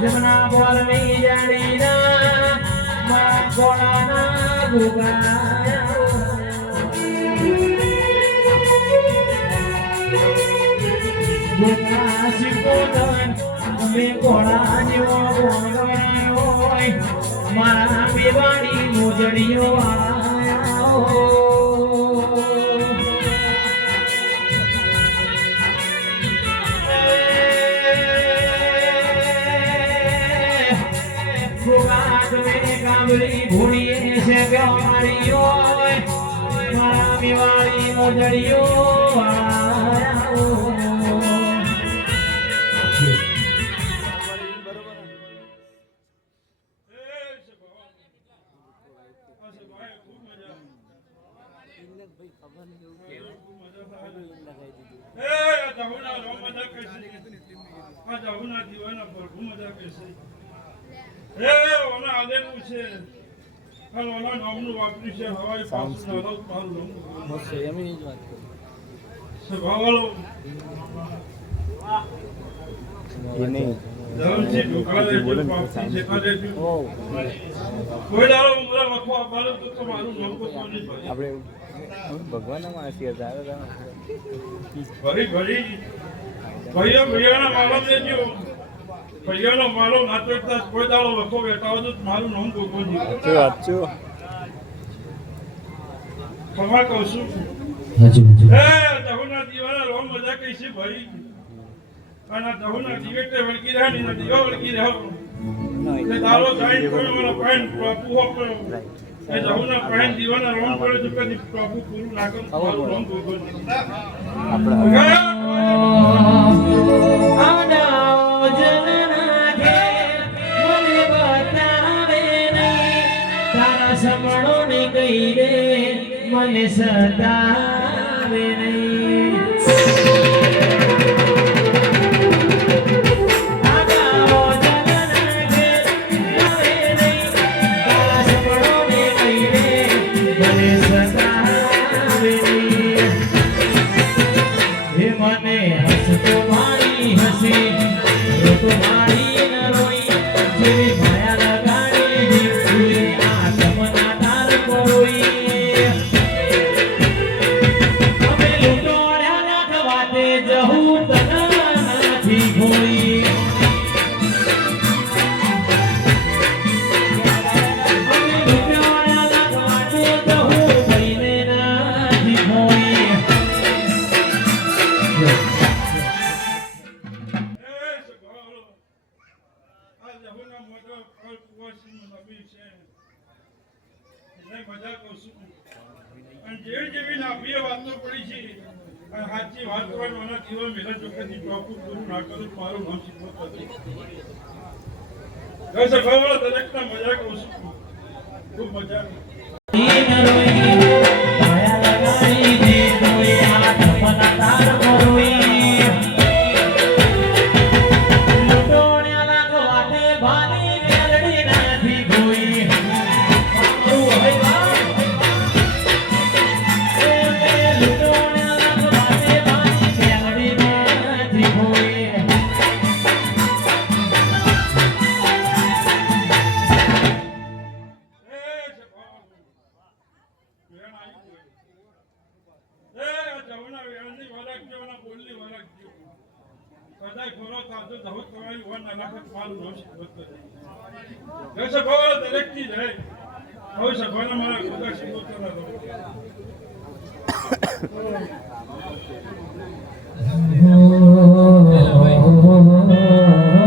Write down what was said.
જમના બોલની જાડીના મા કોળાના ગુગા શિકોતન અમે કોળા જેવો બોલવાયો મારા બેવાડી મોજડીઓ આયા ભૂલીએ છે કે અમારી મારા દિવાળી મોજડીઓ ભગવાન ભૈયાનો મારો નાતોડતા કોઈ દાડો લખો બેઠા હોય તો મારું નામ ગોગોજી ખમા કહું છું દહુના દીવાના રોમ મજા કઈ છે ભાઈ અને દહુના દીવે વળગી રહ્યા ને દીવા વળગી રહ્યો એટલે દાડો જાય કોઈ મને પાન પૂહો કરો એ દહુના પાન દીવાના રોમ પડે તો કદી પ્રભુ પૂરું ના કરું મારું નામ ગોગોજી સમણો ને ગઈ રે મને સતાવે નહીં સાચી વાત કરવાનું આના જીવન મેલા ચોખ્ખાથી ટોપું પૂરું ના કરું મારું નામ શીખવતો દરેકના મજા કહું છું ખૂબ મજા Oh